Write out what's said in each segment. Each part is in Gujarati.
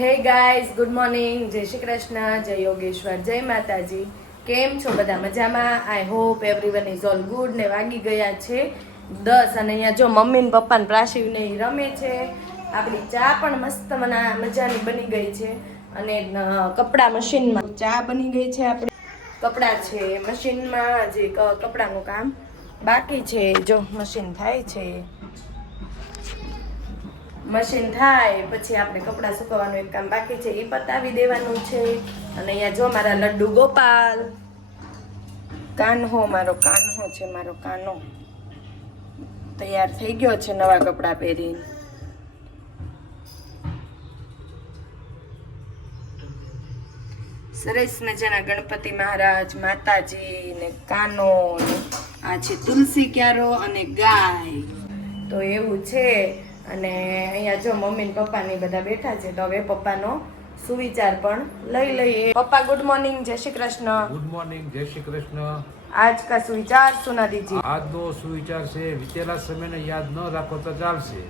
Hey guys, good morning. જય શ્રી કૃષ્ણ, જય યોગેશ્વર, જય માતાજી. કેમ છો બધા મજામાં? I hope everyone is all good ને વાગી ગયા છે દસ. અને અહીંયા જો મમ્મી ને પપ્પા ને રમે છે. આપણી ચા પણ મસ્ત મના, મજાની બની ગઈ છે. અને કપડાં મશીનમાં ચા બની ગઈ છે આપણી. કપડાં છે મશીનમાં, જે કપડાનું કામ બાકી છે. જો મશીન થાય છે. મશીન થાય, પછી આપણે કપડાં સુકવવાનું એક કામ બાકી છે એ પતાવી દેવાનું છે. અને અહીંયા જો મારા લડ્ડુ ગોપાલ. કાન્હો, મારો કાન્હો છે, મારો કાનો. તૈયાર થઈ ગયો છે નવા કપડાં પહેરીને. સરસ મજાના ગણપતિ મહારાજ, માતાજી ને કાનો આ છે તુલસી ક્યારો અને ગાય. તો એવું છે. અને અહીંયા જો મમ્મી ને પપ્પા ને બધા બેઠા છે તો હવે પપ્પાનો સુવિચાર પણ લઈ લઈએ. પપ્પા ગુડ મોર્નિંગ જય શ્રી કૃષ્ણ. ગુડ મોર્નિંગ જય શ્રી કૃષ્ણ. આજ કા સુવિચાર સુના દીજી આજનો સુવિચાર છે વિતેલા સમયને યાદ ન રાખો તો ચાલશે.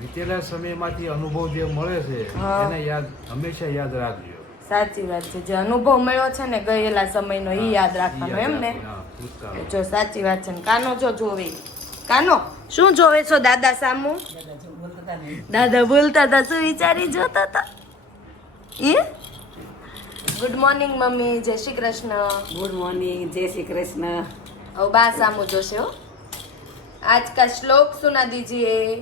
વિતેલા સમયમાંથી અનુભવ જે મળે છે. એને યાદ હંમેશા યાદ રાખજો. સાચી વાત છે. જે અનુભવ મળ્યો છે ને ગયેલા સમયનો ઈ યાદ રાખવાનો એમ ને. જો સાચી વાત છે કાનો જો જોવે? કાનો? શું જોવે છો દાદા સામુ? દાદા બોલતા હતા શું વિચારી જોતા હતા? એ good morning mummy. Jai Shri Krishna. Good morning જય શ્રી કૃષ્ણ. હવે બા સામુ જોશે હો. આજ કા શ્લોક સુના દીજીએ.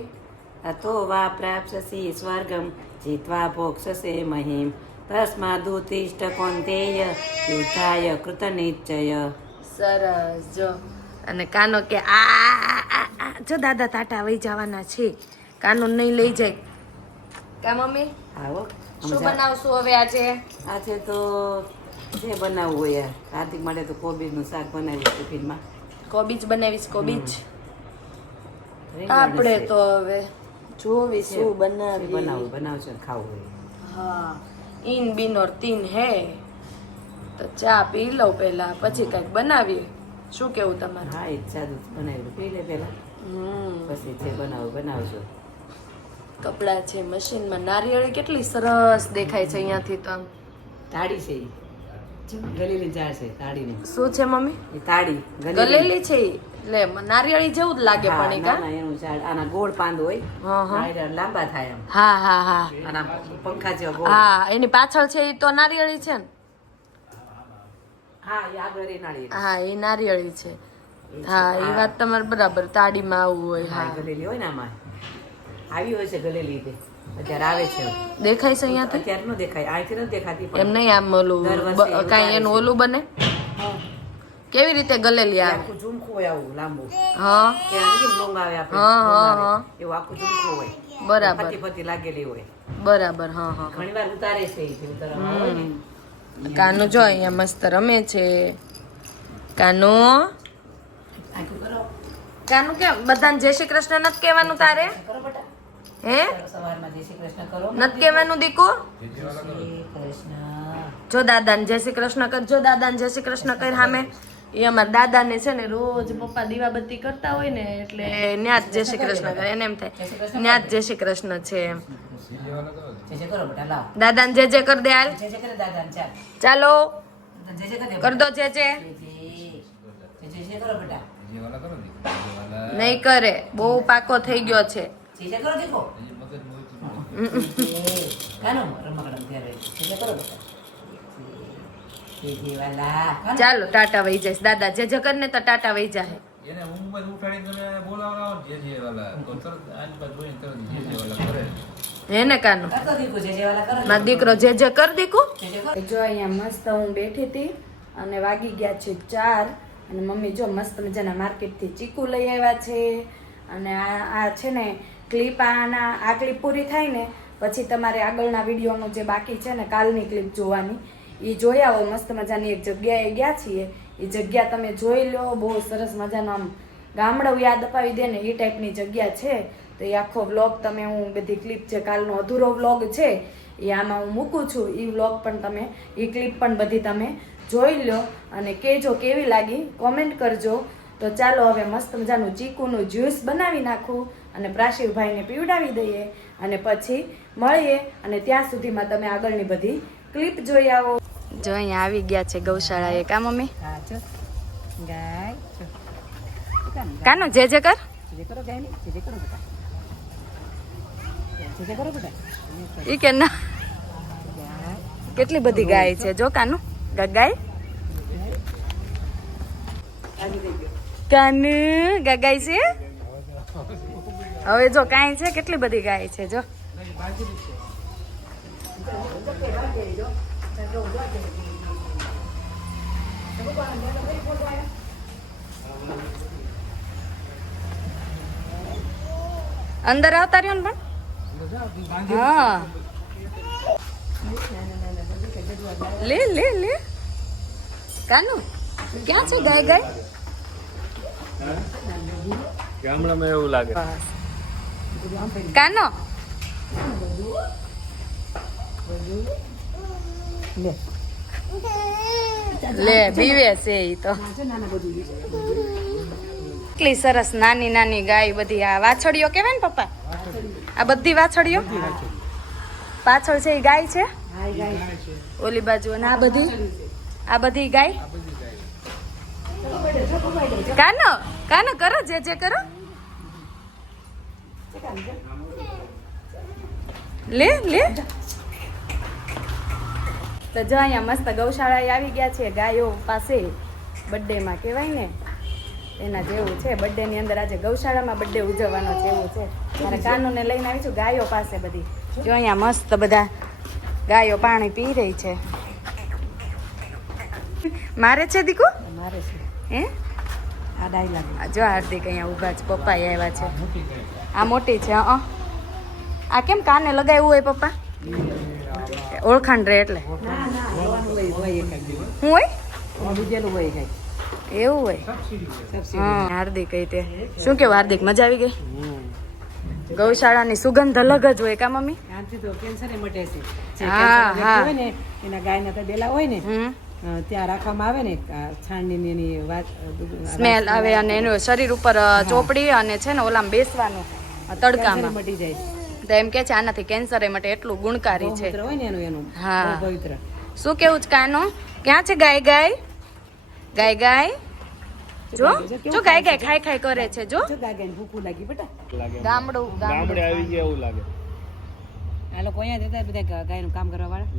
અતો વા પ્રાપ્સસી સ્વર્ગમ જીત્વા ભોક્ષસે મહિમ. તસ્માદુતિષ્ઠ કૌંતેય યુદ્ધાય કૃતનિશ્ચય. સરસ જો. અને કાનો કે આ. જો દાદા તાટા વહી જવાના છે. કાનો નહીં લઈ જાય. કા મમ્મી? આવો શું બનાવશું હવે આજે? આજે તો જે બનાવવું હોય કાર્તિક માટે તો કોબીજનું શાક બનાવ્યું ટિફિનમાં. કોબીજ બનાવીશ કોબીજ? આપણે. તો હવે જોવી શું બનાવી બનાવું બનાવશો ખાવું હોય. હા ઈન બિન ઓર તીન હે. તો ચા પી લઉં પહેલા પછી કંઈક બનાવીએ. શું કેવું તમારે? હા એ જ બનાવી પી લે પહેલા. હમ. પછી જે બનાવું બનાવજો. કપડાં છે મશીનમાં નારિયેળી કેટલી સરસ દેખાય છે અહીંયાથી તો. આમ. તાળી છે ગલેલી ઝાડ છે તાળીની. શું છે મમ્મી? એ તાળી ગલેલી. છે એટલે નારિયેળી જેવું જ લાગે હા, પણ એ કા? એનું ઝાડ આના ગોળ પાંદ હોય હા લાંબા થાય એમ. હા હા હા. આના પંખા જેવા ગોળ. હા એની પાછળ છે એ તો નારિયેળી છે ને? હા એ આગળ એ નારિયેળી હા એ નારિયેળી છે. હા એ વાત તમારે બરાબર તાડીમાં આવવું હોય હા. ગલેલી હોય ને આમાં. આવી હોય છે ગલેલી લીધે. અત્યારે આવે છે. દેખાય છે અહીંયા અત્યારે નો દેખાય. અહીંથી નથી દેખાતી એમ નહીં આમ ઓલું કાંઈ એનું ઓલું બને? કેવી રીતે ગલેલી આવે આખું ઝુમખું હોય આવું લાંબુ. હા. કે આને કેમ લોંગ આવે આપણે? હા, હા. હા. એવું આખું ઝુમખું હોય. બરાબર. પતિ પતિ લાગેલી હોય. બરાબર હા હા ઘણીવાર ઉતારે છે એ જે ઉતારવામાં હોય જો અહીંયા મસ્ત રમે છે. કાનો? આખું કરો. કાનું કેમ બધાને જય શ્રી કૃષ્ણ નથી કહેવાનું તારે? હે? સવારમાં જય શ્રી કૃષ્ણ કરો. દીકુ? જય શ્રી કૃષ્ણ. જો દાદાને જય શ્રી કૃષ્ણ કર જો દાદાને જય શ્રી કૃષ્ણ કર સામે. એ અમારા દાદાને છે ને રોજ પપ્પા દીવાબત્તી કરતા હોય ને એટલે ન્યા જ જય શ્રી કૃષ્ણ કરે એને એમ થાય. ન્યા જય શ્રી કૃષ્ણ છે એમ. દાદાને જે જે કર દે હાલ. ચાલ. કર દો જે જે નહીં કરે બહુ પાકો થઈ ગયો છે. જય કરો દેખો કાનો રમકડમ ત્યારે જય કરો બેટા? ચાલો ટાટા વહી જાય દાદા જે જગન કર ને તો ટાટા વહી જાય એને મુંબઈ ઉઠાડી તમે બોલાવો જે જે વાલા. તો આજ જોઈને તરત જે જે વાલા કરે. હે ને કાનું કરતો દીકુ જય જય વાલા કરો મારો દીકરો જે જે કર દીકુ. જો અહીંયા મસ્ત હું બેઠી હતી અને વાગી ગયા છે ચાર. અને મમ્મી જો મસ્ત મજાના માર્કેટથી ચીકુ લઈ આવ્યા છે. અને આ આ છે ને ક્લિપ આના, આ ક્લિપ પૂરી થાય ને, પછી તમારે આગળના વિડીયોનું જે બાકી છે ને, કાલની ક્લિપ જોવાની એ જોઈ આવો, મસ્ત મજાની એક જગ્યાએ ગયા છીએ. એ જગ્યા તમે જોઈ લો, બહુ સરસ મજાનો આમ ગામડું યાદ અપાવી દે ને એ ટાઈપની જગ્યા છે. તો એ આખો વ્લોગ તમે, હું બધી ક્લિપ છે કાલનો અધૂરો વ્લોગ છે એ આમાં હું મૂકું છું. એ વ્લોગ પણ તમે એ ક્લિપ પણ બધી તમે જોઈ લો અને કહેજો કેવી લાગી? કોમેન્ટ કરજો. તો ચાલો હવે મસ્ત મજાનું ચીકુનું જ્યુસ બનાવી નાખું અને પ્રાશિવભાઈને પીવડાવી દઈએ અને પછી મળીએ અને ત્યાં સુધીમાં તમે આગળની બધી ક્લિપ જોઈ આવો. જો અહીંયા આવી ગયા છે ગૌશાળા એ કા મમ્મી? ગાય કાનો? જે જે કર. ઈ કે ના. કેટલી બધી ગાય છે. જો કાનું. ગાય. કાનુ ગાય છે? હવે જો કાંઈ છે, કેટલી બધી ગાય છે, જો. અંદર આવતા રહ્યો ને પણ? હા. લે લે લે. કાનું, ક્યાં છે ગાય ગાય? ગામડામાં એવું લાગે. કાનો? લે. દીવે બીવે છે એ તો. કેટલી સરસ નાની નાની ગાય બધી. આ વાછડીઓ કેવાય ને પપ્પા? આ બધી વાછડીઓ? પાછળ છે એ ગાય છે? હા એ ગાય ઓલી બાજુ અને આ બધી? આ બધી ગાય? કાનો કાનો કરો જે જે કરો. લે લે. તો જો અહીંયા મસ્ત ગૌશાળા આવી ગયા છે ગાયો પાસે. બર્થડે માં કહેવાય ને. એના જેવું છે બર્થડે ની અંદર આજે ગૌશાળામાં બર્થડે ઉજવવાનો છે એવું છે. મારે કાનુને લઈને આવી છું ગાયો પાસે બધી. જો અહીંયા મસ્ત બધા ગાયો પાણી પી રહી છે. મારે છે દીકુ? મારે છે. હે? આ ડાય લાગે આ જો હાર્દિક અહીંયા ઊભા છે પપ્પા આવ્યા છે. આ મોટી છે અ આ કેમ કાને લગાવ્યું હોય પપ્પા? ઓળખાણ રે એટલે. હું હોય? એવું હોય? હા હાર્દિક તે. શું કેવું હાર્દિક મજા આવી ગઈ? ગૌશાળાની સુગંધ અલગ જ હોય કા મમ્મી? હા, હા. હોય ને એના ગાયના તબેલા હોય ને ત્યાં રાખવામાં આવે ને છાણની એની વાત સ્મેલ આવે અને એનું શરીર ઉપર ચોપડી અને છે ને ઓલામાં બેસવાનું તડકામાં. મટી જાય. છે તો એમ કે છે આનાથી કેન્સર એ માટે એટલું ગુણકારી છે. હોય ને એનું એનું. હા. બહુ પવિત્ર. શું કેવું છે કાનો? ક્યાં છે ગાય ગાય? ગાય ગાય? જો જો? ગાય ગાય ખાય ખાય કરે છે જો. જો ગાય ગાયને ભૂખું લાગી બેટા ગામડું ગામડે આવી ગયા એવું લાગે. આ લોકો અહીંયા જતા બધા ગાયનું કામ કરવા વાળા.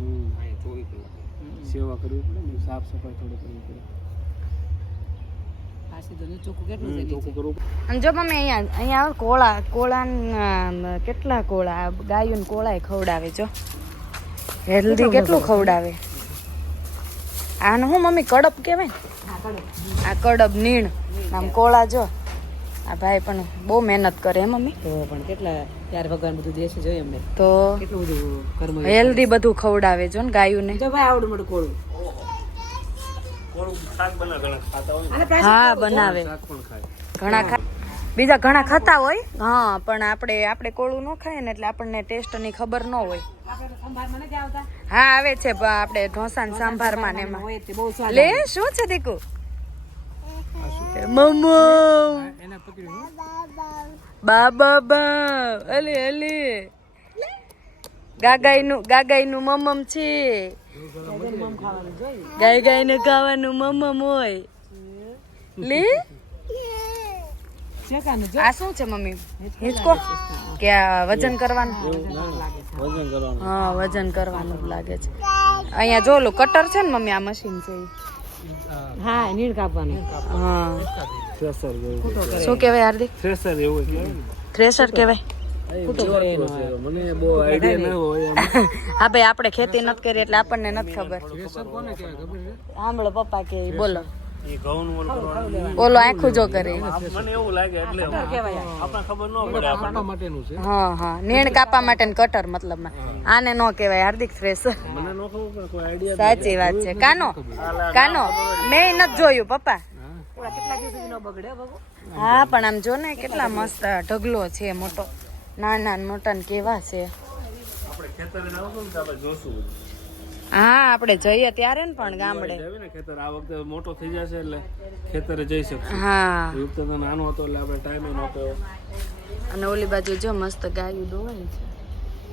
સેવા કરવી પડે ને સાફ સફાઈ થોડી કરવી પડે. અને જો મમ્મી અહીંયા અહીંયા આવો કોળા કોળા કેટલા કોળા આ કોળા કોળાય ખવડાવે જો. હેલ્ધી કેટલું ખવડાવે? આને હું મમ્મી કડપ કહેવાય આ કડબ નીણ આમ કોળા જો. આ ભાઈ પણ બહુ મહેનત કરે હે મમ્મી. તો પણ કેટલા ત્યારે ભગવાન બધું દેશે જોઈએ અમને? તો કેટલું બધું કર્મ હેલ્ધી બધું ખવડાવે જો ને ગાયું ને જો ભાઈ આવડું મોટું કોળું. શાક ઘણા ખાતા હોય આને પ્લાસ્ટિક હા બનાવે. શાક ખાય? ખા બીજા ઘણા ખાતા હોય. હા પણ આપણે આપણે કોળું ન ખાઈએ ને એટલે આપણને ટેસ્ટની ખબર ન હોય. હા આવે છે આપણે ઢોસા ને સાંભારમાં ને એમાં. લે શું છે દીકુ? મમ્મો! એના પકડ્યું બાબા બા અલી અલી. ગાગાઈનું ગાગાઈ મમમ છે. ગાય ગાય ને ખાવાનું મમમ હોય. લે? આ શું છે મમ્મી? હિંચકો? કે આ વજન કરવાનું? વજન હા વજન કરવાનું જ લાગે છે. અહીંયા જો કટર છે ને મમ્મી આ મશીન છે. હા. નીણ કાપવાનું. હા. થ્રેસર જેવું શું કહેવાય હાર્દિક? થ્રેસર એવું કહેવાય ને. થ્રેસર કહેવાય. મને બહુ આઈડિયા ન હોય હા ભાઈ આપણે ખેતી નથી કરી એટલે આપણને નથી ખબર. સાંભળો પપ્પા કે બોલો. ઓલું આખું જો કરે. મને એવું લાગે એટલે આપણને ખબર ન પડે આપણને. માટેનું છે. હા હા. નીણ કાપા માટે કટર મતલબમાં. આને નો કહેવાય હાર્દિક ફ્રેશ મને ન ખબર પણ કોઈ આઈડિયા સાચી વાત છે. કાનો? કાનો? મેં નથી જોયું પપ્પા. કેટલા દિવસ સુધી ન બગડે હો પણ આમ જો ને કેટલા મસ્ત ઢગલો છે મોટો. નાના ને મોટા ને કેવા છે. આપણે ખેતરે ના ને તો આપણે જોશું હા આપણે જઈએ ત્યારે ને પણ ગામડે. ખેતર આ વખતે મોટો થઈ જશે એટલે ખેતરે જઈ શકશું. હા. વખતે તો નાનો હતો એટલે આપણે ટાઈમે નહોતો અને ઓલી બાજુ જો મસ્ત ગાયું દોવાય છે.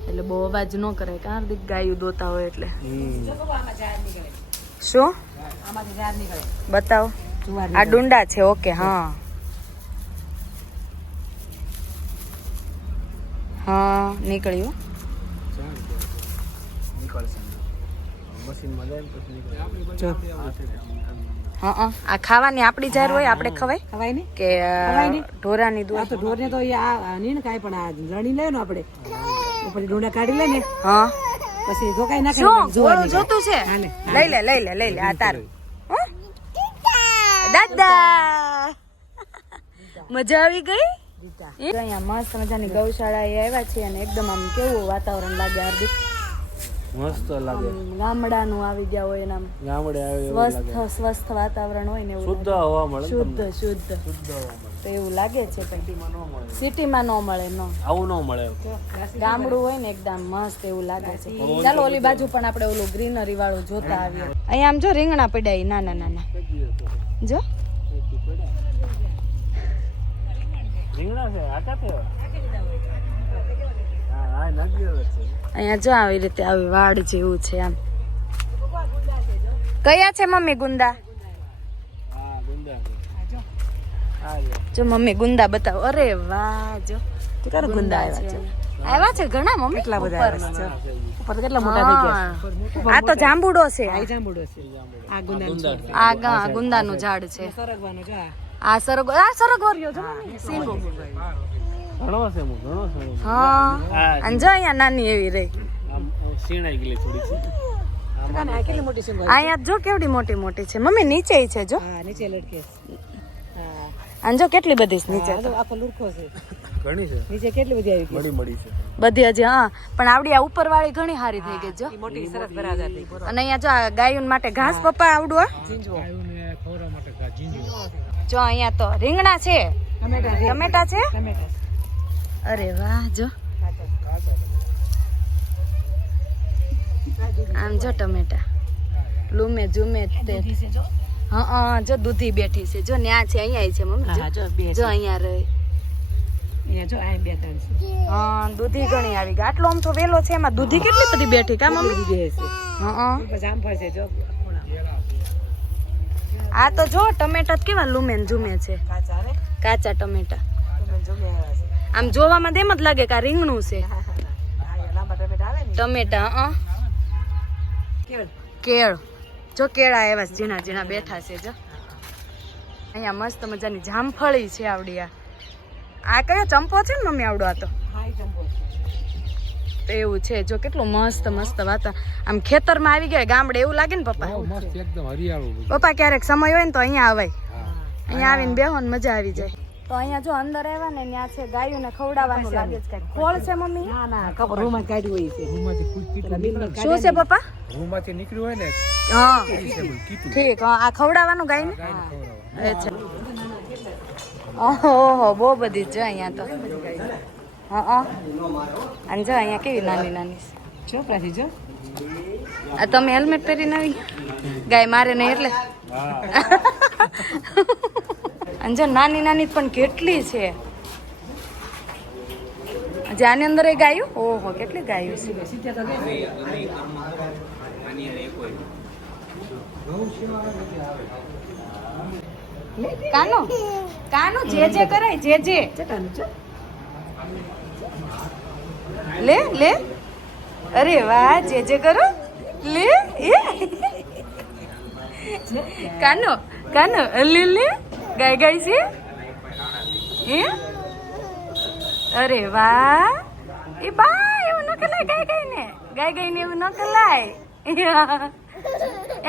એટલે બહુ અવાજ ન કરે કે હાર્દિક ગાયું દોતા હોય એટલે. શું? બતાવો. આ ડુંડા છે ઓકે હા. હા નીકળ્યું. જો હા હા. આ ખાવાની આપણી જાર હોય આપણે ખવાય? ખવાય ને? કે ખવાય નહીં. ઢોરાની આ દૂધ? તો ઢોરને તો આ નહીં ને કાંઈ પણ આ રણી લે ને આપણે. પછી ઢોંડા કાઢી લે ને. હા. પછી ધોકાઈ નાખે ને શું જુવાર ગોળું નીકળે. જોતું છે. લઈ લે લઈ લે લઈ લે આ તારું. હો? દાદા! મજા આવી ગઈ? અહીંયા મસ્ત મજાની ગૌશાળા એ આવ્યા છે અને એકદમ આમ કેવું વાતાવરણ લાગે હાર્દિક. મસ્ત લાગે. ગામડાનું આવી ગયા હોય એના ગામડે આવે સ્વસ્થ સ્વસ્થ વાતાવરણ હોય ને શુદ્ધ હવા મળે શુદ્ધ શુદ્ધ. શુદ્ધ હવા મળે. તો એવું લાગે છે સિટીમાં ન મળે. સિટીમાં ન મળે નો. આવું ન મળે ગામડું હોય ને એકદમ મસ્ત એવું લાગે છે. ચાલો ઓલી બાજુ પણ આપણે ઓલું ગ્રીનરી વાળું જોતા આવીએ. અહીંયા આમ જો રીંગણા પડ્યા નાના નાના. જો. રીંગણા છે આટા છે? હા હા નાખી છે. અહીંયા જો આવી રીતે આવી વાડ જેવું છે આમ કયા છે મમ્મી ગુંદા? જો. જો. મમ્મી ગુંદા બતાવો. અરે વાહ જો. ગુંદા આવ્યા છે. આવ્યા છે ઘણા મમ્મી? કેટલા બધા આવ્યા છે? ઉપર કેટલા મોટા થઈ ગયા આ તો જાંબુડો છે. આ જાંબુડો છે. આ ગુંદા આ ગા- ગુંદાનું ઝાડ છે. સરગવાનો જો આ. સરગો આ સરગોરિયો જો મમ્મી. સીંગો ઘણો છે હું ઘણો છે હા. હા અને જો. અહીંયા નાની એવી રહી. આમ સીણાઈ ગયેલી થોડી છે. કેટલી અહીંયા જો કેવડી મોટી મોટી છે. મમ્મી નીચે છે જો. હા નીચે લટકે અને જો કેટલી બધી નીચે આખો લુરખો છે. ઘણી છે. નીચે કેટલી બધી આવી મળી મળી છે. બધી હજી હા. પણ આવડી આ ઉપર વાળી ઘણી સારી થઈ ગઈ જો. મોટી સરસ બરાબર અને અહીંયા જો આ ગાયું માટે ઘાસ પપ્પા આવડું હો. જો અહીંયા તો રીંગણા છે. ટમેટા છે. ટમેટા છે? ટમેટા અરે વાહ જો. આમ જો ટમેટા. લૂમે ઝૂમે તે. હા જો. દૂધી બેઠી છે. જો ન્યા છે અહીંયા છે મમ્મી. જો. અહીંયા રહી. દૂધી ઘણી આવી. ગઈ આટલો આમ તો વેલો છે એમાં. દૂધી કેટલી બધી બેઠી કા મમ્મી? આ તો જો ટમેટા કેવા લૂમેન ઝૂમે છે. કાચા ટમેટા. આમ જોવામાં તો એમ જ લાગે કે આ રીંગણું છે. હા, ટમેટા કેળ. જો કેળા એવા છે ઝીણા ઝીણા બેઠા છે જો. અહીંયા મસ્ત મજાની જામફળી છે આવડી આ. આ કયો ચંપો છે ને મમ્મી આવડો આ તો? એવું છે જો કેટલું મસ્ત મસ્ત વાતા. આમ ખેતરમાં આવી ગયા ગામડે એવું લાગે ને પપ્પા? મસ્ત એકદમ હરિયાળું પપ્પા ક્યારેક સમય હોય ને તો અહીંયા આવે અહીંયા આવીને બેહો ને મજા આવી જાય. તો અહીંયા જો અંદર આવ્યા ને ત્યાં છે ગાયોને ખવડાવવાનું લાગે છે કઈ ખોળ છે મમ્મી? ના ના કપડ રૂમાં કાઢ્યું હોય છે. પેલા બિલનો શું છે પપ્પા? રૂમમાંથી નીકળ્યું હોય ને હા. ઠીક હા આ ખવડાવવાનું ગાયને? અચ્છા ઓહો બહુ બધી છે અહીંયા તો. હા હા. અને જો અહીંયા કેવી નાની નાની જો છોકરાથી જો. આ તમે હેલ્મેટ પહેરીને આવી? ગાય મારે નહીં એટલે? અને જો નાની નાની પણ કેટલી છે? જે આની અંદર એ ગાયું? ઓહો, કેટલી ગાયું છે. કાનો? કાનો, જે જે કરાય, જે જે. લે લે. અરે વાહ, જે જે કરો. લે, એ. કાનો કાનો, લે લે. ગાય ગાય છે? એ અરે વાહ! એ બા, એવું ન કલાય ગાય ગાય ને ગાય ગાય ને એવું ન કલાય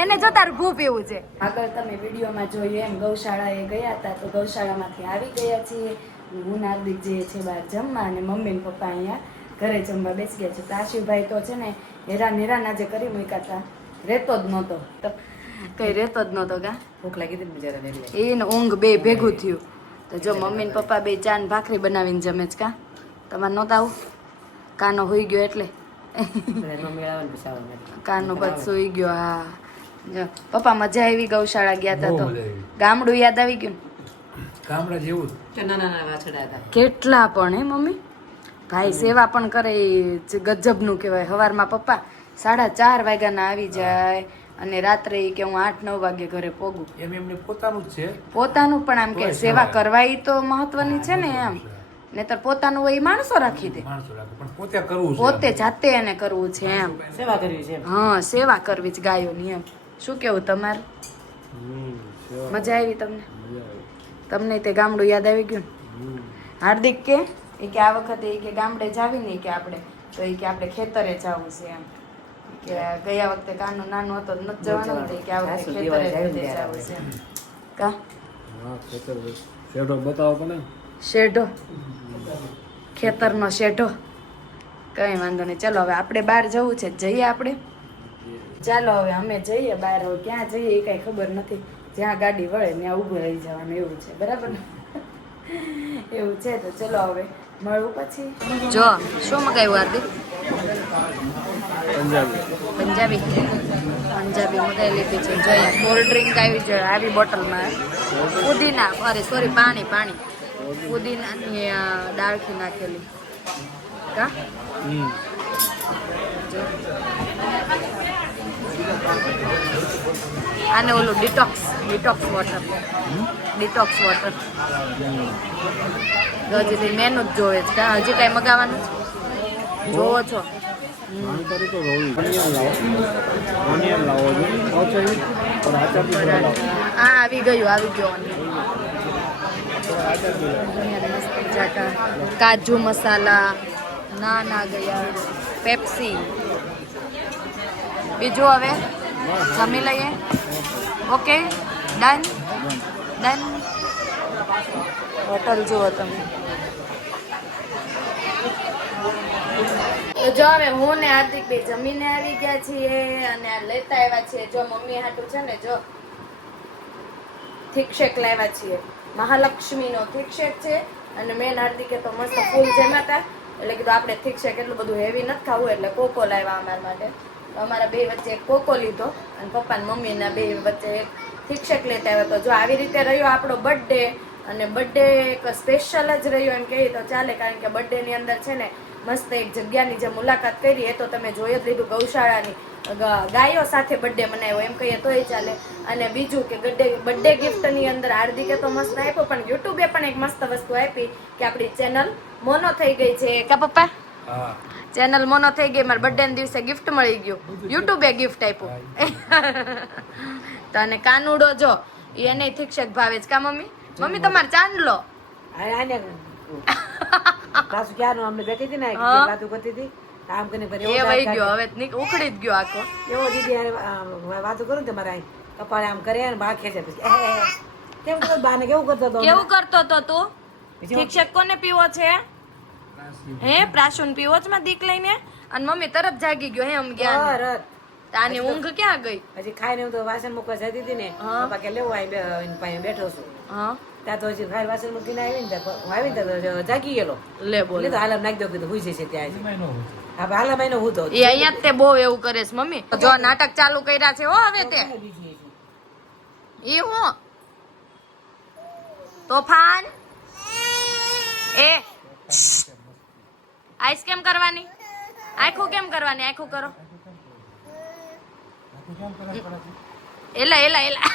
એને જો તારું ભૂપ એવું છે. આગળ તમે વિડીયોમાં જોયું એમ, ગૌશાળાએ ગયા હતા તો ગૌશાળામાંથી આવી ગયા છીએ. હું નાર્દિક જે છે બહાર જમવા અને મમ્મી પપ્પા અહીંયા ઘરે જમવા બેસી ગયા છે. તો આશીભાઈ તો છે ને હેરાન હેરાન આજે કરી મૂક્યા હતા. રહેતો જ નહોતો. કઈ રહેતો જ નહોતો કા? ભૂખ લાગી હતી ને બિચારાને એટલે એને ઊંઘ બે ભેગું થયું. તો જો મમ્મી ને પપ્પા બે ચા ને ભાખરી બનાવીને જમે છે કા? તમારે નહોતા આવું? કાનો હોઈ ગયો એટલે. ને પછી કાનો બસ સુઈ ગયો હા. જો પપ્પા મજા આવી ગૌશાળા ગયા હતા તો. ગામડું યાદ આવી ગયું? ગામડા જેવું નાના નાના વાછડા હતા. કેટલા પણ હે મમ્મી? ભાઈ સેવા પણ કરે એ જ ગજબનું કહેવાય. સવારમાં પપ્પા સાડા ચાર વાગ્યાના આવી જાય. અને રાત્રે એ કે હું આઠ નવ વાગે ઘરે પોગું. એમ એમને પોતાનું જ છે? પોતાનું પણ આમ કે સેવા સેવા. કરવા ઈ તો મહત્વની છે ને એમ. નહીતર પોતાનું હોય ઈ માણસો રાખી દે. માણસો પોતે કરવું પોતે જાતે એને કરવું છે એમ. સેવા કરવી છે હા સેવા કરવી જ ગાયોની એમ. શું કેવું તમારે? મજા આવી તમને? તમને તે ગામડું યાદ આવી ગયું હાર્દિક કે? એ કે આ વખતે એ કે ગામડે જાવી ને કે આપણે તો એ કે આપણે ખેતરે જવું છે એમ. કે ગયા વખતે કાનો નાનો હતો ન નથી જવાનું તો કે આ વખતે ખેતરે છે. કા? હા ખેતર શેઢો બતાવો કોને? શેઢો. ખેતરનો શેઢો. કઈ વાંધો નહીં. ચલો હવે આપણે બહાર જવું છે. જઈએ આપણે? ચાલો હવે અમે જઈએ બહાર. હવે ક્યાં જઈએ એ કાંઈ ખબર નથી. જ્યાં ગાડી વળે ત્યાં ઊભું રહી જવાનું એવું છે. બરાબર ને? એવું છે તો ચલો હવે. મળવું પછી? જો શું મગાવ્યું આરતી? પંજાબી. પંજાબી. પંજાબી મગાવી લીધી છે. જોઈએ કોલ્ડ ડ્રિંક આવી છે આવી બોટલમાં. પુદીના અરે સોરી પાણી પાણી. પુદીનાની ડાળખી નાખેલી. કા? હમ. જો. આને ઓલું detox detox water detox water હજી મેનુ જ જોવે છે. હજી કાંઈ મગાવવાનું? જોવો છો? તો આ આવી ગયું, આવી ગયો. કાજુ મસાલા ના ના ગયા પેપ્સી બીજું હવે? જમી લઈએ. ઓકે ડન ડન હોટલ જુઓ તમે. તો જો હવે હું ને હાર્દિક ભાઈ જમીને આવી ગયા છીએ અને આ લેતા આવ્યા છીએ. જો મમ્મી હાટું છે ને, જો શેક લાવ્યા છીએ. મહાલક્ષ્મીનો શેક છે અને મેન હાર્દિકે તો મસ્ત ફૂલ જમાતા. એટલે કીધું આપણે શેક એટલું બધું હેવી નથી ખાવું, એટલે કોકો લાવ્યા અમારા માટે. અમારા બે વચ્ચે એક કોકો લીધો અને પપ્પા અને મમ્મીના બે વચ્ચે એક શિક્ષક શેક લેતા આવ્યો. તો જો આવી રીતે રહ્યો આપણો બર્થડે અને બર્થડે એક સ્પેશિયલ જ રહ્યો એમ કહીએ તો ચાલે, કારણ કે બર્થડેની અંદર છે ને મસ્ત એક જગ્યાની જે મુલાકાત કરી એ તો તમે જોઈ જ લીધું ગૌશાળાની ગાયો સાથે બર્થડે મનાવ્યો એમ કહીએ તોય ચાલે. અને બીજું કે બર્થડે બર્થડે ગિફ્ટની અંદર હાર્દિકે તો મસ્ત આપ્યો, પણ યુટ્યુબે પણ એક મસ્ત વસ્તુ આપી કે આપણી ચેનલ મોનો થઈ ગઈ છે. કે પપ્પા? ચેનલ મોનો થઈ ગઈ મારા બર્થડે દિવસે ગિફ્ટ મળી ગયું. યુટ્યુબે ગિફ્ટ આપ્યું. તો અને કાનુડો જો એને શિક્ષક ભાવે છે. કા મમ્મી? મમ્મી તમારે ચાંદલો? આ- ક્યારનું અમને બેઠી હતી ને વાતો કરતી હતી. આમ કરીને એ વહી ગયો હવે ઉખડી જ ગયો આખો. એવો દીદી વાતો કરું તમારે અહીં કપાળે આમ કરે ને બા ખેંચે પછી. કેમ બાને કેવું કરતો હતો? કેવું કરતો તો? તું શિક્ષક કોને પીવો છે? હે પ્રાશુન પીવો છે માં દીક લઈને અને મમ્મી તરત જાગી ગયો હે આમ ગયા તરત. તો ઊંઘ ક્યાં ગઈ? હજી ખાઈને હું તો વાસણ મૂકવા જતી હતી ને. પપ્પા કે લેવો અહીં પાસે બેઠો છું. હા. ત્યાં તો હજી ખાઈ વાસણ મૂકીને આવી ને આવી ને તો જાગી ગયેલો. લે બોલે. તો હાલમ નાખી દો કીધું હુઈ જશે ત્યાં જ. હા હાલમ એનો હું તો એ અહીંયા તે બહુ એવું કરે છે મમ્મી. જો નાટક ચાલુ કર્યા છે હો હવે તે એ હું? તોફાન એ આઈસ કેમ કરવાની? આખું કેમ કરવાની? આખું કરો. એલા એલા એલા.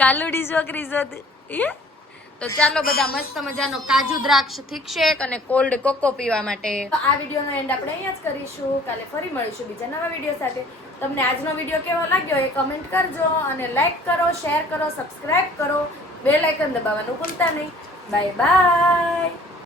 કાલુડી છોકરી જોત. તો ચાલો બધા મસ્ત મજાનો કાજુ દ્રાક્ષ થીક શેક અને કોલ્ડ કોકો પીવા માટે. તો આ વિડીયોનો એન્ડ આપણે અહીંયા જ કરીશું. કાલે ફરી મળીશું બીજા નવા વીડિયો સાથે. તમને આજનો વીડિયો કેવો લાગ્યો એ કમેન્ટ કરજો અને લાઈક કરો શેર કરો સબસ્ક્રાઇબ કરો. બેલ આઇકન દબાવવાનું ભૂલતા નહીં. Bye bye